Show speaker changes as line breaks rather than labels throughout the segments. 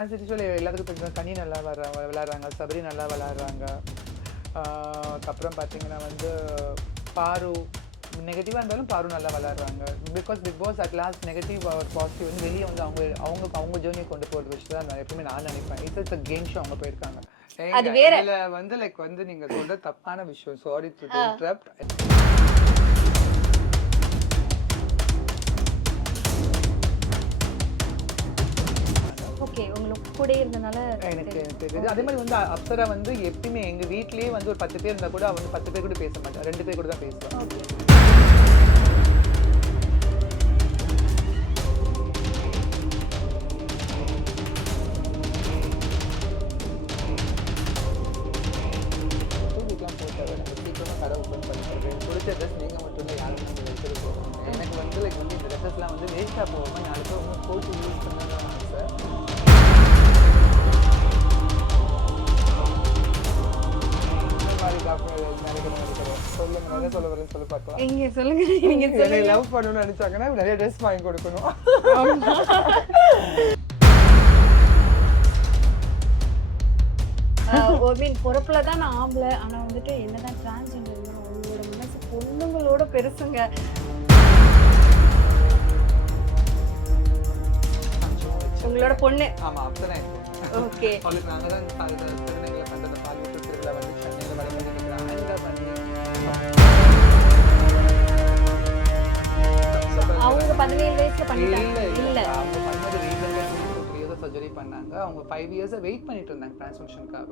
As usual எல்லாத்துக்கும் தெரியும். கனி நல்லா வர விளாட்றாங்க சபரி நல்லா விளாட்றாங்க அப்புறம் பார்த்தீங்கன்னா வந்து பாரு. நெகட்டிவாக இருந்தாலும் பாரு நல்லா விளாட்றாங்க because Bigg Boss at last negative ஒரு பாசிட்டிவ் வந்து வெளியே வந்து அவங்க அவங்க அவங்க ஜேர்னியை கொண்டு போகிறது வச்சு தான் நான் எப்பவுமே நான் நினைப்பேன். இட்ஸ் இட்ஸ் கேம் ஷோ அவங்க போயிருக்காங்க.
அது வேற.
வந்து லைக் வந்து நீங்க சொல்ற தப்பான விஷயம். சாரி டு இன்டரப்ட்
உங்களுக்கு கூட இருந்தனால
எனக்கு தெரியுது அதே மாதிரி வந்து அப்சரா வந்து எப்பயுமே எங்க வீட்லயே வந்து ஒரு பத்து பேர் இருந்தா கூட அவ வந்து பத்து பேர் கூட பேச மாட்டா ரெண்டு பேர் கூட தான் பேசுவா
ஓகே.
தூக்கிக்கலாம் போட்டாவே நம்ம சீக்கிரமா கடை ஓப்பன் பண்ணிடுறது பிடிச்ச ட்ரெஸ் நீங்க மட்டும் யாரும் எடுத்துட்டு போகணும். எனக்கு வந்து லைக் வந்து இந்த ட்ரெஸ்ஸஸ்லாம் வந்து வேஸ்ட்டாக போகாம நாலு பேர் வந்து போட்டு யூஸ் பண்ணதான் ஆசை. நினைக்கிறேன் சொல்லுங்க.
சொல்லுங்க. நீங்க
என்னை லவ் பண்ணணும்னு நினைச்சாங்கன்னா நிறைய ட்ரெஸ் வாங்கி கொடுக்கணும்.
ஐ மீன் பொறப்புல தான் நான் ஆம்பளை. ஆனா வந்துட்டு என்னதான் டிரான்ஸ்ஜெண்டர் உங்களோட மனசு பொண்ணுங்களோட பெருசுங்க. உங்களோட பொண்ணு.
ஆமா
ஓகே
நாங்கள் தான் பால் திருநங்கையில் பண்ணுற அந்த பால் ஊற்று திருவிழா வந்து
அவங்க பதினேழு வயசுல பண்ணிட்டாங்க.
இல்ல அவங்க பண்ணது ரீசன்டாக த்ரீ இயர்ஸ் சர்ஜரி பண்ணாங்க. அவங்க ஃபைவ் இயர்ஸை வெயிட் பண்ணிட்டு இருந்தாங்க டிரான்ஸ்மிஷனுக்காக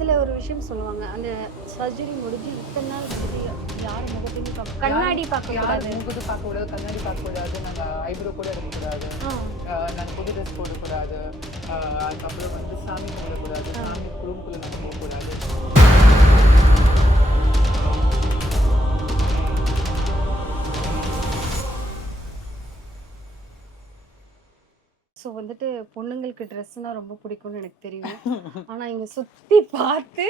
இதுல ஒரு விஷயம் சொல்லுவாங்க. அந்த சர்ஜரி முடிஞ்சு இத்தனை நாள் யார் முகத்தையும் பார்க்க கண்ணாடி பார்க்க
யார்
கூடாது
மூக்குது பார்க்கக்கூடாது கண்ணாடி பார்க்கக்கூடாது நாங்கள் ஐப்ரோ கூட எடுக்கக்கூடாது நாங்கள் புது ட்ரெஸ் போடக்கூடாது. அதுக்கப்புறம் வந்து சாமி கும்பிடக்கூடாது. சாமி குடும்பத்தில் நம்ம போகக்கூடாது.
வந்துட்டு பொண்ணுங்களுக்கு ட்ரெஸ்னா ரொம்ப பிடிக்கும்னு எனக்கு தெரியும். ஆனா இங்க சுத்தி பார்த்து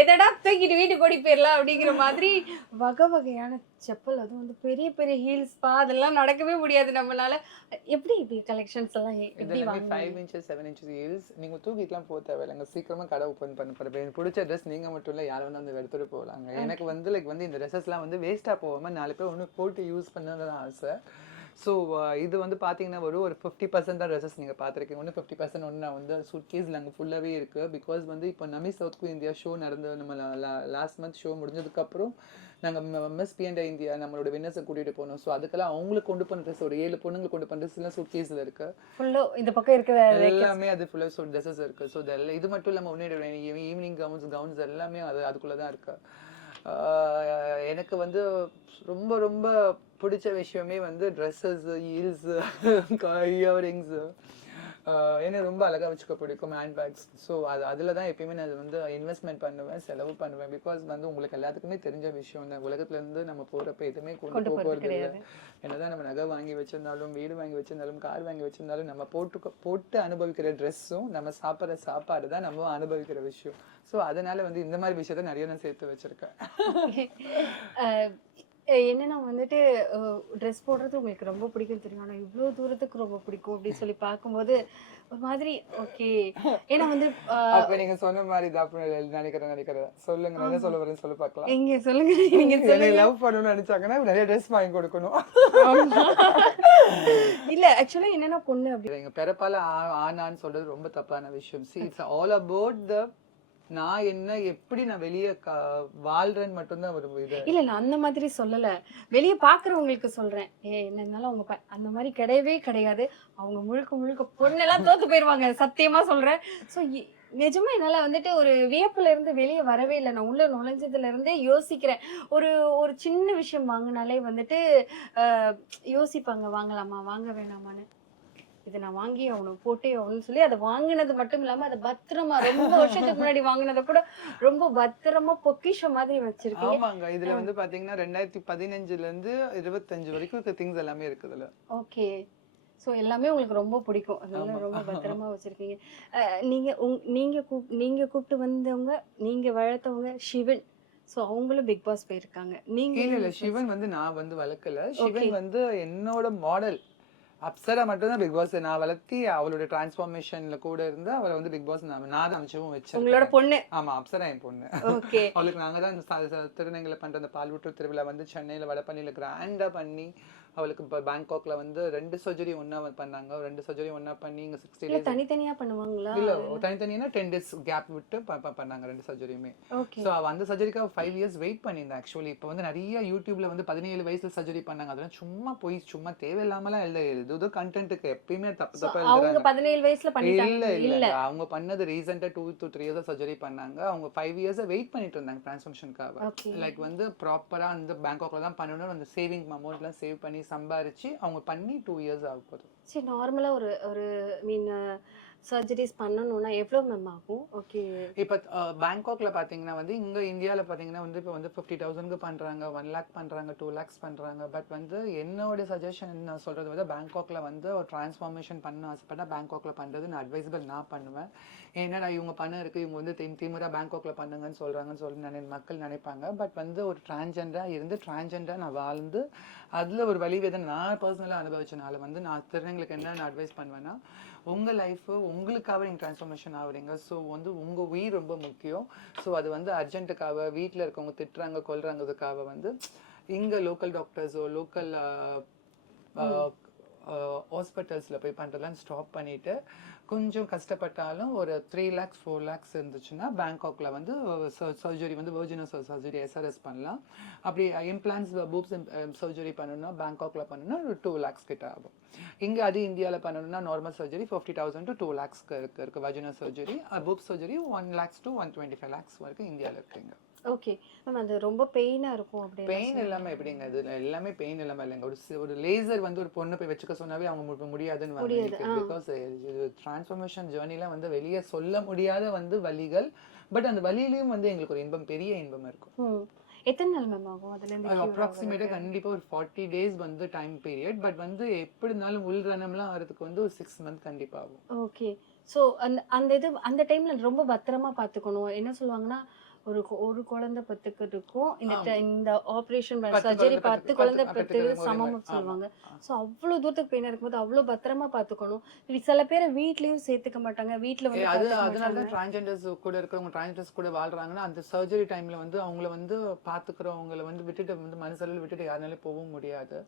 எதடா தூக்கிட்டு வீட்டுக்கு ஓடி போயிடலாம் அப்படிங்கிற மாதிரி வகை வகையான செப்பல் அதுவும் வந்து பெரிய பெரிய ஹீல்ஸ் பா அதெல்லாம் நடக்கவே முடியாது நம்மளால. எப்படி இப்படி கலெக்ஷன்ஸ் எல்லாம் எப்படி
five inches seven inches heels நீங்கள் தூக்கிட்டுலாம் போக தேவையில்லைங்க சீக்கிரமாக கடை ஓப்பன் பண்ண போகிறேன் எனக்கு பிடிச்ச ட்ரெஸ் நீங்கள் மட்டும் இல்லை யாரும் வந்து அந்த எடுத்துகிட்டு போகலாங்க எனக்கு வந்து லைக் வந்து இந்த ட்ரெஸ்ஸஸ்லாம் வந்து வேஸ்ட்டாக போகாமல் நாலு பேர் ஒன்று போட்டு யூஸ் பண்ணதான் ஆசை. ஸோ இது வந்து பார்த்தீங்கன்னா ஒரு ஒரு ஃபிஃப்டி பர்சன்ட் தான் ட்ரெஸ்ஸஸ் நீங்கள் பார்த்துருக்கீங்க ஒன்று ஃபிஃப்டி பர்சன்ட் ஒன்று நான் வந்து சூட் கேஸில் அங்கே ஃபுல்லாகவே இருக்குது பிகாஸ் வந்து இப்போ நமி சவுத் இந்தியா ஷோ நடந்து நம்ம லாஸ்ட் மந்த் ஷோ முடிஞ்சதுக்கப்புறம் நாங்கள் மிஸ் பிஎன்டா இந்தியா நம்மளோட வின்னர்ஸை கூட்டிகிட்டு போனோம். ஸோ அதுக்கெல்லாம் அவங்களுக்கு கொண்டு போன ட்ரெஸ் ஒரு ஏழு பொண்ணுங்களுக்கு கொண்டு போன ட்ரெஸ்லாம் சூட் கேஸில் இருக்குது
ஃபுல்லோ இந்த பக்கம் இருக்கிற
எல்லாமே அது ஃபுல்லாக ஸோ ட்ரெஸ்ஸஸ் இருக்கு. ஸோ இதெல்லாம் இது மட்டும் இல்லாமல் முன்னேற ஈவினிங் கவுன்ஸ் கவுன்ஸ் எல்லாமே அது அதுக்குள்ளே தான் இருக்கு. ஆஹ் எனக்கு வந்து ரொம்ப ரொம்ப பிடிச்ச விஷயமே வந்து ட்ரெஸ்ஸஸ் ஹீல்ஸ் இயரிங்ஸு என்ன ரொம்ப அழகாக வச்சுக்க பிடிக்கும் ஹேண்ட் பேக்ஸ் ஸோ அது அதில் தான் எப்பயுமே நான் வந்து இன்வெஸ்ட்மெண்ட் பண்ணுவேன் செலவு பண்ணுவேன். பிகாஸ் வந்து உங்களுக்கு எல்லாத்துக்குமே தெரிஞ்ச விஷயம் இந்த உலகத்துலேருந்து நம்ம போகிறப்ப எதுவுமே கொண்டு போக போகிறது இல்லை. என்னதான் நம்ம நகை வாங்கி வச்சிருந்தாலும் வீடு வாங்கி வச்சிருந்தாலும் கார் வாங்கி வச்சிருந்தாலும் நம்ம போட்டு போட்டு அனுபவிக்கிற ட்ரெஸ்ஸும் நம்ம சாப்பிட்ற சாப்பாடு தான் நம்ம அனுபவிக்கிற விஷயம். ஸோ அதனால வந்து இந்த மாதிரி விஷயத்த நிறைய நான் சேர்த்து வச்சிருக்கேன்.
என்னன்னா வந்துட்டு ட்ரெஸ் போடுறது உங்களுக்கு ரொம்ப பிடிக்கும் தெரியும்? ஆனா இவ்வளோ தூரத்துக்கு ரொம்ப பிடிக்கும் அப்படின்னு சொல்லி பார்க்கும்போது ஒரு மாதிரி ஓகே ஏன்னா வந்து அஹ்,
அப்ப நீங்க சொன்ன மாதிரி தான் நினைக்கிறேன் நினைக்கிறேன். சொல்லுங்க நான் சொல்ல வரேன்னு சொல்லி பார்க்கலாம்.
எங்க சொல்லுங்க நீங்க சொல்லுங்க.
லவ் பண்ணணும்னு நினைச்சாங்கன்னா நிறைய ட்ரெஸ் வாங்கி கொடுக்கணும்.
இல்ல ஆக்சுவலா என்னன்னா பொண்ணு அப்படி.
பிறப்பால ஆனான்னு சொல்றது ரொம்ப தப்பான விஷயம். See it's all about the நான் என்ன எப்படி நான் வெளியே வாழ்றேன்னு மட்டும்தான் ஒரு இது.
இல்ல நான் அந்த மாதிரி சொல்லல. வெளிய பாக்குறவங்களுக்கு சொல்றேன். ஏ என்ன இருந்தாலும் அவங்க அந்த மாதிரி கிடையவே கிடையாது. அவங்க முழுக்க முழுக்க பொண்ணெல்லாம் தோத்து போயிருவாங்க. சத்தியமா சொல்றேன். சோ நிஜமா என்னால வந்துட்டு ஒரு வியப்புல இருந்து வெளியே வரவே இல்லை. நான் உள்ள நுழைஞ்சதுல இருந்தே யோசிக்கிறேன். ஒரு ஒரு சின்ன விஷயம் வாங்கினாலே வந்துட்டு யோசிப்பாங்க வாங்கலாமா? வாங்க வேணாமான்னு. இதை நான் வாங்கி ஆகணும் போட்டே ஆகணும்னு சொல்லி அதை வாங்கினது மட்டும் இல்லாம அதை பத்திரமா ரொம்ப வருஷத்துக்கு முன்னாடி வாங்கினதை கூட ரொம்ப பத்திரமா பொக்கிஷம் மாதிரி வச்சிருக்கீங்க
ஆமாங்க. இதுல வந்து பாத்தீங்கன்னா ரெண்டாயிரத்தி பதினஞ்சுல இருந்து இருபத்தஞ்சு வரைக்கும் இருக்க திங்ஸ் எல்லாமே இருக்குதுல
ஓகே. ஸோ எல்லாமே உங்களுக்கு ரொம்ப பிடிக்கும். அதெல்லாம் ரொம்ப பத்திரமா வச்சிருக்கீங்க. அஹ் நீங்க உங் நீங்க கூப் நீங்க கூப்பிட்டு வந்தவங்க நீங்க வளர்த்தவங்க சிவன். ஸோ அவங்களும் பிக் பாஸ் போயிருக்காங்க. நீங்க
இல்ல சிவன் வந்து நான் வந்து வளர்க்கல. சிவன். வந்து என்னோட மாடல் அப்சரா மட்டும் தான் பிக் பாஸ் நான் வளர்த்தி அவளோட டிரான்ஸ்ஃபார்மேஷன்ல கூட இருந்து அவளை வந்து பிக் பாஸ் நான் நான் அமிச்சவும் வச்சேன்
உங்களோட பொண்ணு?
ஆமா அப்சரா என் பொண்ணு.
ஓகே.
அவளுக்கு நாங்க தான் திருநங்கையில பண்ற அந்த பால்வூட்டு திருவிழா வந்து சென்னையில வடபழனியில கிராண்டா பண்ணி அவளுக்கு இப்போ பேங்காக்ல வந்து ரெண்டு சர்ஜரி ஒண்ணா பண்ணாங்க. ரெண்டு சர்ஜரி ஒண்ணா பண்ணி இங்க சிக்ஸ்டி டேஸ்
தனித்தனியா பண்ணுவாங்களா?
இல்ல தனித்தனியா டென் டேஸ் கேப் விட்டு பண்ணாங்க ரெண்டு சர்ஜரியுமே ஸோ அவ அந்த சர்ஜரிக்காக ஃபைவ் இயர்ஸ் வெயிட் பண்ணியிருந்தேன் ஆக்சுவலி இப்போ வந்து நிறைய யூடியூப்ல வந்து பதினேழு வயசுல சர்ஜரி பண்ணாங்க. அதெல்லாம் சும்மா போய் சும்மா தேவையில்லாமலாம் எழுத இது இது கண்டென்ட்டுக்கு எப்பயுமே தப்பு தப்பா
அவங்க
எழுதுறாங்க
பதினேழு வயசுல
இல்ல
பண்ணிட்டாங்க
இல்ல. அவங்க பண்ணது ரீசெண்டா two to three years surgery பண்ணாங்க. அவங்க ஃபைவ் இயர்ஸ் வெயிட் பண்ணிட்டு இருந்தாங்க டிரான்ஸ்ஃபர்மேஷனுக்காக லைக் வந்து ப்ராப்பரா அந்த பேங்காக்ல தான் பண்ணணும் அந்த சேவிங் அமௌண்ட்லாம் சேவ் பண்ணி சம்பாரிச்சு அவங்க பண்ணி டூ இயர்ஸ் ஆக போகுது.
சரி நார்மலா ஒரு ஒரு மீன் சர்ஜரிஸ் பண்ணணும்னா எவ்வளோ மேம் ஆகும்? ஓகே
இப்போ பேங்காக்ல பார்த்தீங்கன்னா வந்து இங்கே இந்தியாவில் பார்த்தீங்கன்னா வந்து இப்போ வந்து ஃபிஃப்டி தௌசண்ட்க்கு பண்ணுறாங்க ஒன் லேக் பண்ணுறாங்க டூ லேக்ஸ் பண்ணுறாங்க பட் வந்து என்னோட சஜஷன் நான் சொல்கிறது வந்து பேங்காக்ல வந்து ஒரு டிரான்ஸ்ஃபார்மேஷன் பண்ண ஆசைப்பட்டா பேங்காக்ல பண்றது நான் அட்வைசபிள் நான் பண்ணுவேன். ஏன்னா இவங்க பணம் இருக்குது இவங்க வந்து திம் திமுறா பேங்காக்ல பண்ணுங்கன்னு சொல்கிறாங்கன்னு சொல்லி நினை மக்கள் நினைப்பாங்க. பட் வந்து ஒரு டிரான்ஜெண்டரா இருந்து டிரான்ஜெண்டரா நான் வாழ்ந்து அதில் ஒரு வழி வேதனை நான் பர்சனலாக அனுபவிச்சனால வந்து நான் திருநங்களுக்கு என்ன நான் அட்வைஸ் பண்ணுவேன்னா உங்க லைஃப் உங்களுக்காக நீங்கள் ட்ரான்ஸ்ஃபர்மேஷன் ஆகுறீங்க. ஸோ வந்து உங்க உயிர் ரொம்ப முக்கியம். ஸோ அது வந்து அர்ஜென்ட்டுக்காக வீட்டில் இருக்கவங்க திட்டுறாங்க கொல்றாங்கிறதுக்காக வந்து இங்க லோக்கல் டாக்டர்ஸோ லோக்கல் ஹாஸ்பிட்டல்ஸில் போய் பண்ணுறதெல்லாம் ஸ்டாப் பண்ணிவிட்டு கொஞ்சம் கஷ்டப்பட்டாலும் ஒரு த்ரீ லேக்ஸ் ஃபோர் லேக்ஸ் இருந்துச்சுன்னா பேங்காக்ல வந்து சர்ஜரி வந்து வெர்ஜினஸ் சர்ஜரி எஸ்ஆர்எஸ் பண்ணலாம். அப்படி இம்ப்ளான்ஸ் பூப்ஸ் சர்ஜரி பண்ணணும்னா பேங்காக்ல பண்ணணும்னா ஒரு டூ லேக்ஸ் கிட்ட ஆகும். இங்கே அது இந்தியாவில் பண்ணணும்னா normal surgery fifty thousand to two லேக்ஸ்க்கு இருக்குது இருக்குது vaginas surgery boob surgery one lakhs to one twenty five lakhs வரைக்கும் இந்தியாவில் இருக்குங்க
ஓகே மேம் அது ரொம்ப பெயினா இருக்கும் அப்படி
பெயின் இல்லாம எப்படிங்க? இது எல்லாமே பெயின் இல்லாம இல்லைங்க. ஒரு ஒரு லேசர் வந்து ஒரு பொண்ணு போய் வச்சுக்க சொன்னாவே அவங்க முடியாதுன்னு. பிகாஸ் இது டிரான்ஸ்ஃபர்மேஷன் ஜேர்னில வந்து வெளியே சொல்ல முடியாத வந்து வலிகள் பட் அந்த வலியிலயும் வந்து எங்களுக்கு ஒரு இன்பம் பெரிய இன்பம் இருக்கும்.
எத்தனை நாள் மேம் ஆகும் அதுல இருந்து
அப்ராக்சிமேட்டா? கண்டிப்பா ஒரு ஃபார்ட்டி டேஸ் வந்து டைம் பீரியட் பட் வந்து எப்படி இருந்தாலும் உள் ரணம்லாம் ஆகிறதுக்கு வந்து ஒரு சிக்ஸ் மந்த் கண்டிப்பா ஆகும்.
ஓகே ஸோ அந்த அந்த இது அந்த டைம்ல ரொம்ப பத்திரமா பார்த்துக்கணும். என்ன சொல்லுவாங்கன்னா ஒரு ஒரு குழந்தை பெத்துக்கிறதுக்கும் இந்த இந்த ஆப்ரேஷன் சர்ஜரி பெத்து- குழந்தை
பெத்துக்கிறது ஒரே
சமம்
மாதிரி.
சொல்லுவாங்க. ஸோ அவ்வளோ தூரத்துக்கு பெயின் இருக்கும்போது அவ்வளோ பத்திரமா பார்த்துக்கணும் சில பேரை வீட்லயும் சேர்த்துக்க மாட்டாங்க. வீட்ல
ஏ,
வந்து
அது அதனால தான் டிரான்ஜெண்டர்ஸ் கூட இருக்கிறவங்க டிரான்ஜெண்டர்ஸ் கூட வாழ்றாங்கன்னா அந்த சர்ஜரி டைம்ல வந்து அவங்கள வந்து பாத்துக்கிறவங்கள வந்து விட்டுட்டு வந்து மனசளவில் விட்டுட்டு யாருனாலும் போகவும் முடியாது.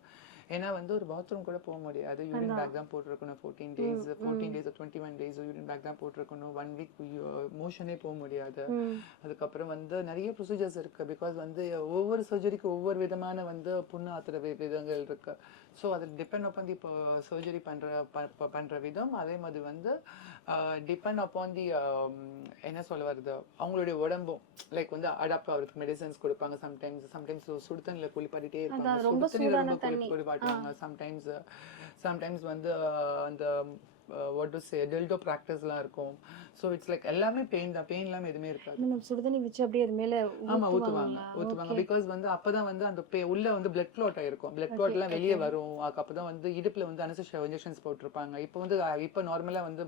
ஏன்னா வந்து ஒரு பாத்ரூம் கூட போக முடியாது யூரின். பேக் தான் போட்டிருக்கணும் fourteen days fourteen. Days twenty one days urine bag தான் போட்டிருக்கணும் ஒன் வீக் மோஷனே போக முடியாது. அதுக்கப்புறம் வந்து நிறைய ப்ரொசீஜர்ஸ் இருக்கு பிகாஸ் வந்து ஒவ்வொரு சர்ஜரிக்கு ஒவ்வொரு விதமான வந்து புண்ணு ஆத்துற வி- விதங்கள் இருக்கு ஸோ அது டிபெண்ட் அப்பான் தி சர்ஜரி பண்ற ப- ப- பண்ற விதம். அதே மாதிரி வந்து டிபெண்ட் அப்பான் தி என்ன சொல்ல வருது அவங்களுடைய உடம்பும் லைக் வந்து அடாப்ட் ஆகிறதுக்கு மெடிசன்ஸ் கொடுப்பாங்க. சம்டைம்ஸ் சம்டைம்ஸ் சுடுதண்ணில் குளிப்பாட்டிட்டே இருப்பாங்க. சுடு தண்ணியில ரொம்ப. குளிப்பாட்டுவாங்க சம்டைம்ஸ் சம்டைம்ஸ் வந்து அந்த வாட் டு சே டெல்டோ ப்ராக்டிஸ்லாம் இருக்கும். ஸோ இட்ஸ் லைக் எல்லாமே பெயின் தான். பெயின் இல்லாமல் எதுவுமே இருக்காது.
நம்ம சுடுதண்ணி வச்சு அப்படியே அது மேல
ஆமா ஊத்துவாங்க
ஊத்துவாங்களா?
ஊத்துவாங்க.
Okay.
பிகாஸ் வந்து அப்பதான் வந்து அந்த பே உள்ள வந்து பிளட் க்ளாட் ஆயிருக்கும். பிளட் க்ளாட் எல்லாம்
Okay,
வெளியே. வரும். அதுக்கு அப்பதான் வந்து இடுப்புல வந்து அனசிஷா இன்ஜெக்ஷன்ஸ் போட்டிருப்பாங்க. இப்போ வந்து இப்போ நார்மலா வந்து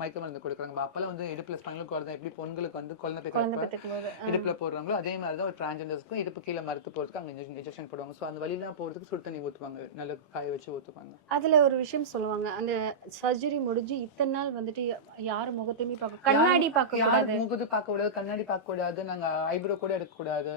மயக்க மருந்து கொடுக்குறாங்க. அப்பெல்லாம் வந்து இடுப்புல ஸ்பைனல் தான். எப்படி பெண்களுக்கு வந்து குழந்தை
குழந்தை ஆ.
இடுப்புல போடுறாங்களோ அதே மாதிரி தான் ஒரு டிரான்ஜெண்டர்ஸ்க்கும் இடுப்பு கீழே மறுத்து போறதுக்கு அங்க இன்ஜெக்ஷன் போடுவாங்க. ஸோ அந்த வழியெல்லாம் போறதுக்கு சுடு தண்ணி ஊத்துவாங்க. நல்ல காய வச்சு ஊத்துவாங்க.
அதுல ஒரு விஷயம் சொல்லுவாங்க. அந்த சர்ஜரி முடிஞ்சு இத்தனை நாள் வந்துட்டு யா- யாரும் முகத்தையுமே பார்க்க கண்ணாடி பார்க்க
யாரு
கூடாது.
முகத்து பார்க்க கூடாது கண்ணாடி பார்க்க கூடாது நாங்க ஐப்ரோ கூட எடுக்க கூடாது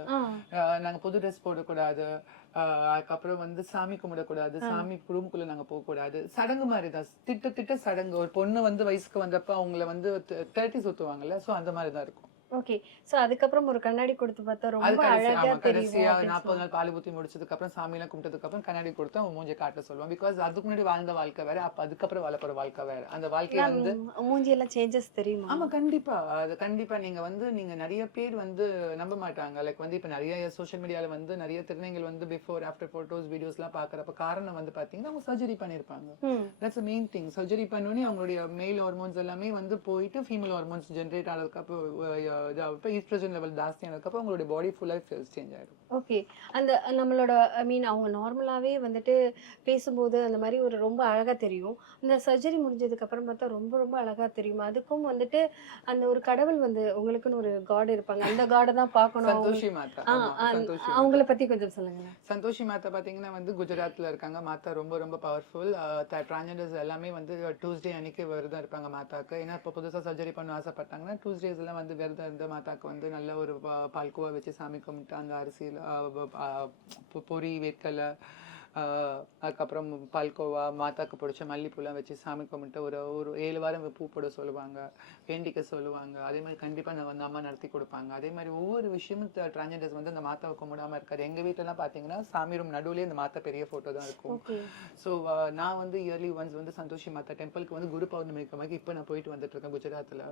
நாங்க புது ட்ரெஸ் போடக்கூடாது ஆஹ் அதுக்கப்புறம் வந்து சாமி கும்பிடக்கூடாது சாமி ரூமுக்குள்ள நாங்க போக கூடாது சடங்கு மாதிரி தான். திட்ட திட்ட சடங்கு. ஒரு பொண்ணு வந்து வயசுக்கு வந்தப்ப அவங்கள வந்து தேர்ட்டி சுத்துவாங்கல்ல சோ அந்த மாதிரி தான் இருக்கும்.
ஓகே சோ அதுக்கப்புறம் ஒரு கண்ணாடி கொடுத்து பார்த்தா ரொம்ப அழகா
கடைசியா நாற்பது. நாள் பால் ஊத்தி முடிச்சதுக்கு அப்புறம் சாமி எல்லாம் கும்பிட்டதுக்கு அப்புறம் கண்ணாடி கொடுத்து அவங்க மூஞ்சை காட்ட சொல்லுவாங்க பிகாஸ் அதுக்கு முன்னாடி வாழ்ந்த வாழ்க்கை வேற அப்ப அதுக்கப்புறம் வாழ போற வாழ்க்கை வேற. அந்த வாழ்க்கைய
மேம்,
வந்து
மூஞ்சி எல்லாம் சேஞ்சஸ் தெரியுமா?
ஆமா கண்டிப்பா. அது கண்டிப்பா நீங்க வந்து நீங்க நிறைய பேர் வந்து நம்ப மாட்டாங்க. லைக் வந்து இப்ப நிறைய சோஷியல் மீடியால வந்து நிறைய திருநங்கைகள் வந்து பிஃபோர் ஆஃப்டர் போட்டோஸ் வீடியோஸ் எல்லாம் பாக்குறப்ப காரணம் வந்து பாத்தீங்கன்னா அவங்க சர்ஜரி பண்ணிருப்பாங்க. தட்ஸ் மெயின் திங் சர்ஜரி பண்ணோடனே அவங்களுடைய மேல் ஹார்மோன்ஸ் எல்லாமே வந்து போயிட்டு ஃபீமேல் ஹார்மோன்ஸ் ஜென்ரேட் ஆனதுக்கு அப்புறம் ஈஸ்ட்ரோஜன் லெவல் ஜாஸ்தி ஆனதுக்கு அப்புறம் உங்களுடைய பாடி ஃபுல்லா சேஞ்ச் ஆயிடும்.
ஓகே அந்த நம்மளோட ஐ மீன் அவங்க நார்மலாவே வந்துட்டு பேசும்போது அந்த மாதிரி ஒரு ரொம்ப அழகா தெரியும். இந்த சர்ஜரி முடிஞ்சதுக்கு அப்புறம் பார்த்தா ரொம்ப ரொம்ப அழகா தெரியும். அதுக்கும் வந்துட்டு அந்த ஒரு கடவுள் வந்து உங்களுக்குன்னு ஒரு காட் இருப்பாங்க. அந்த காடை தான் பார்க்கணும்.
சந்தோஷி மாதா.
அவங்கள பத்தி கொஞ்சம் சொல்லுங்க.
சந்தோஷி மாதா பார்த்தீங்கன்னா வந்து குஜராத்தில் இருக்காங்க. மாதா ரொம்ப ரொம்ப பவர்ஃபுல் ட்ரான்ஜெண்டர்ஸ் எல்லாமே வந்து டூஸ்டே அன்னைக்கு விரதம் இருப்பாங்க மாதாக்கு. ஏன்னா இப்போ புதுசாக சர்ஜரி பண்ண ஆசைப்பட்டாங்கன்னா டூஸ்டேஸ்லாம் வந்து விரதம் இந்த மாதாக்கு வந்து நல்ல ஒரு பால்குவா பால்கோவா வச்சு சாமி கும்பிட்டு அந்த அரிசியில் பொரி வேர்க்கலை அதுக்கப்புறம் பால்கோவா மாதாக்கு பிடிச்ச மல்லிப்பூலாம் வச்சு சாமி கும்பிட்டு ஒரு ஒரு ஏழு வாரம் பூ போட சொல்லுவாங்க வேண்டிக்க சொல்லுவாங்க. அதே மாதிரி கண்டிப்பாக நான் வந்து அம்மா நடத்தி கொடுப்பாங்க. அதே மாதிரி ஒவ்வொரு விஷயமும் டிரான்ஜெண்டர்ஸ் வந்து அந்த மாதாவை கும்பிடாம இருக்காது. எங்கள் வீட்டிலலாம் பார்த்தீங்கன்னா சாமி ரூம் நடுவுலேயே இந்த மாதா பெரிய ஃபோட்டோ தான் இருக்கும். ஸோ நான் வந்து இயர்லி ஒன்ஸ் வந்து சந்தோஷி மாதா டெம்பிளுக்கு வந்து குரு பௌர்ணமிக்கு மாதிரி இப்போ நான் போயிட்டு வந்துட்டு இருக்கேன் குஜராத்தில்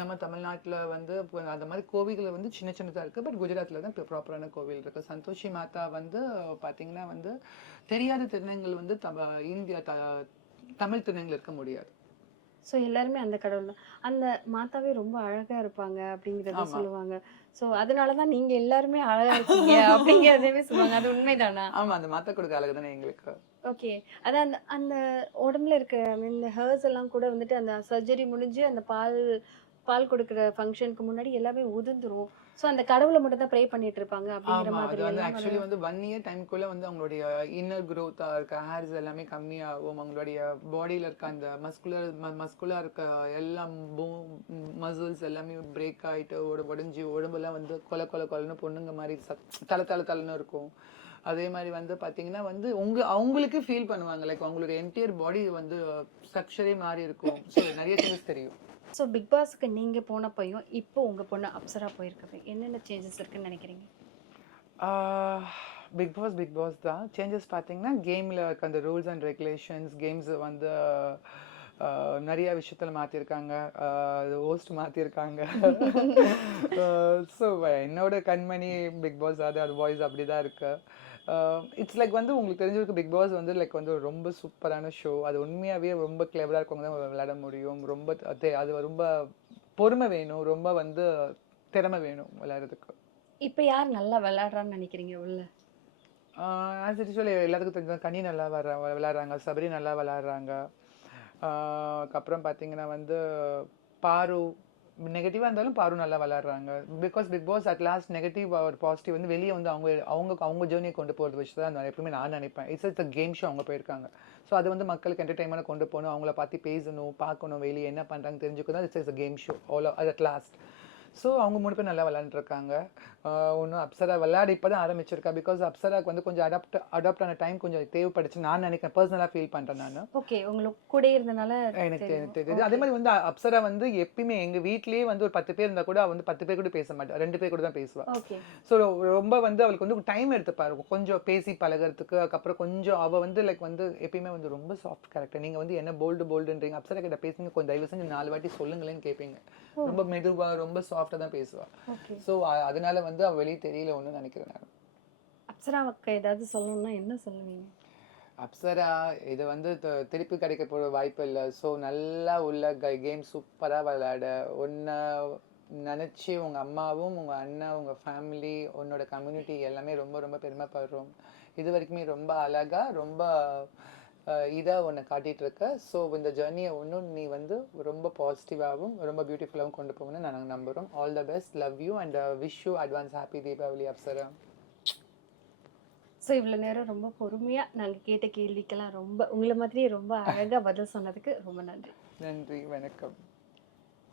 நம்ம தமிழ்நாட்டில் வந்து அந்த மாதிரி கோவில்கள் வந்து சின்ன சின்னதாக இருக்குது பட் குஜராத்தில் தான் இப்போ ப்ராப்பரான கோவில் இருக்குது சந்தோஷி மாதா வந்து பார்த்தீங்கன்னா வந்து தெரியாத திருநங்கள் வந்து தம இந்தியா த தமிழ் திருநங்கள் இருக்க முடியாது.
ஸோ எல்லாருமே அந்த கடவுள் தான் அந்த மாதாவே ரொம்ப அழகா இருப்பாங்க அப்படிங்கறத
ஆமா.
சொல்லுவாங்க. ஸோ அதனால தான் நீங்க எல்லாருமே அழகா இருக்கீங்க அப்படிங்கறதவே சொல்லுவாங்க. அது உண்மைதானா?
ஆமாம் அந்த மாதா கொடுக்க அழகு தானே எங்களுக்கு.
ஓகே அதான் அந்த அந்த உடம்புல இருக்க இந்த ஹேர்ஸ் எல்லாம் கூட வந்துட்டு அந்த சர்ஜரி முடிஞ்சு அந்த பால் பால் கொடுக்குற ஃபங்க்ஷனுக்கு முன்னாடி எல்லாமே உதிர்ந்துரும். ஸோ அந்த கடவுளை மட்டும் தான் ப்ரே பண்ணிட்டு இருப்பாங்க அப்படிங்கிற மாதிரி
வந்து ஆக்சுவலி வந்து ஒன் இயர் டைம்குள்ள வந்து அவங்களுடைய இன்னர் growth-ஆ இருக்க ஹேர்ஸ் எல்லாமே கம்மியாகும். அவங்களுடைய பாடியில இருக்க அந்த மஸ்குலர் மஸ்குலா இருக்க எல்லாம் மசில்ஸ் எல்லாமே பிரேக் ஆயிட்டு உட உடஞ்சி உடம்புலாம் வந்து கொல கொல கொலன்னு பொண்ணுங்க மாதிரி தல தல தலன்னு இருக்கும். அதே மாதிரி வந்து பாத்தீங்கன்னா வந்து உங்க அவங்களுக்கு ஃபீல் பண்ணுவாங்க. லைக் அவங்களுடைய என்டையர் பாடி வந்து ஸ்ட்ரக்சரே மாறி இருக்கும். ஸோ நிறைய சேஞ்சஸ் தெரியும்.
ஸோ பிக் பாஸ்க்கு நீங்க போனப்பையும் இப்போ உங்க பொண்ணு அப்சரா போயிருக்கப்ப என்னென்ன சேஞ்சஸ் இருக்குன்னு நினைக்கிறீங்க?
பிக் பாஸ் பிக் பாஸ் தான். சேஞ்சஸ் பார்த்தீங்கன்னா கேமில் இருக்க அந்த ரூல்ஸ் அண்ட் ரெகுலேஷன்ஸ் கேம்ஸ் வந்து நிறைய விஷயத்தில் மாற்றிருக்காங்க ஹோஸ்ட் மாற்றிருக்காங்க ஸோ என்னோட கண்மணி பிக் பாஸ் அது அது வாய்ஸ் அப்படி தான் இருக்கு. இட்ஸ் லைக் வந்து உங்களுக்கு தெரிஞ்சிருக்கு பிக் பாஸ் வந்து லைக் வந்து ரொம்ப சூப்பரான ஷோ அது உண்மையாகவே ரொம்ப கிளவராக இருக்கவங்க தான் விளையாட முடியும். ரொம்ப அது அது ரொம்ப பொறுமை வேணும். ரொம்ப வந்து திறமை வேணும் விளையாடுறதுக்கு.
இப்போ யார் நல்லா விளையாடுறான்னு நினைக்கிறீங்க உள்ள?
ஆஸ் இட் சொல்லி எல்லாத்துக்கும் தெரிஞ்ச கனி நல்லா வர விளையாடுறாங்க. சபரி நல்லா விளையாடுறாங்க. ஆஹ் அப்புறம் பார்த்தீங்கன்னா வந்து பாரு நெகட்டிவாக இருந்தாலும் பாரு நல்லா விளாட்றாங்க because Bigg Boss at last negative or positive வந்து வெளியே வந்து அவங்க அவங்க அவங்க ஜேர்னியை கொண்டு போகிறது வச்சு தான் நான் எப்பவுமே நான் நினைப்பேன். It's it's a game show அவங்க போயிருக்காங்க. ஸோ அது வந்து மக்களுக்கு என்டர்டைன்மெண்ட் கொண்டு போகணும். அவங்கள பார்த்து பேசணும் பார்க்கணும் வெளியே என்ன பண்ணுறாங்க தெரிஞ்சுக்கணும். It's is a game show all at last so அவங்க மூணு பேர் நல்லா விளையாண்டுருக்காங்க. ஒன்றும் அப்சரா விளையாட இப்போ தான் ஆரம்பிச்சிருக்கா. பிகாஸ் அப்சராக்கு வந்து கொஞ்சம் அடாப்ட் அடாப்ட் ஆன டைம் கொஞ்சம் தேவைப்படுச்சு நான் நினைக்கிறேன். பர்சனலாக ஃபீல் பண்ணுறேன் நான்.
ஓகே உங்களுக்கு கூட இருந்தனால
எனக்கு தெரியுது. அதே மாதிரி வந்து அப்சரா வந்து எப்பயுமே எங்கள் வீட்லேயே வந்து ஒரு பத்து பேர் இருந்தால் கூட அவ வந்து பத்து பேர் கூட பேச மாட்டா. ரெண்டு பேர் கூட தான் பேசுவா.
ஓகே
ஸோ ரொம்ப வந்து அவளுக்கு வந்து டைம் எடுத்துப்பாரு கொஞ்சம் பேசி பழகுறதுக்கு அதுக்கப்புறம் கொஞ்சம் அவள் வந்து லைக் வந்து எப்பயுமே வந்து ரொம்ப சாஃப்ட் கேரக்டர் நீங்கள் வந்து என்ன போல்டு போல்டுன்றீங்க அப்சரா கிட்ட பேசுங்க கொஞ்சம் தயவு செஞ்சு நாலு வாட்டி சொல்லுங்களேன்னு கேட்பீங்க ரொம்ப மெதுவாக ரொம்ப சாஃப்டாக தான் பேசுவா.
ஓகே
ஸோ அதனால வந்து அவள் வெளியே தெரியல ஒன்று நினைக்கிறேன் நான்.
அப்சராவுக்கு ஏதாவது சொல்லணும்னா என்ன சொல்லுவீங்க?
அப்சரா இது வந்து திருப்பி கிடைக்க போகிற வாய்ப்பு இல்லை. ஸோ நல்லா உள்ள கேம் சூப்பராக விளையாட. ஒன்றை நினச்சி உங்கள் அம்மாவும் உங்கள் அண்ணா உங்கள் ஃபேமிலி உன்னோட கம்யூனிட்டி எல்லாமே ரொம்ப ரொம்ப பெருமைப்படுறோம். இது வரைக்குமே ரொம்ப அழகாக ரொம்ப இதாக உன்னை காட்டிகிட்டு இருக்க. ஸோ இந்த ஜேர்னியை ஒன்றும் நீ வந்து ரொம்ப பாசிட்டிவாகவும் ரொம்ப பியூட்டிஃபுல்லாகவும் கொண்டு போகணும்னு நாங்கள் நம்புகிறோம் all the best love you and wish you advance happy Deepavali Apsara
so இவ்வளோ நேரம் ரொம்ப பொறுமையா நாங்க கேட்ட கேள்விக்கெல்லாம் ரொம்ப உங்களை மாதிரியே ரொம்ப அழகா பதில் சொன்னதுக்கு ரொம்ப நன்றி.
நன்றி வணக்கம்.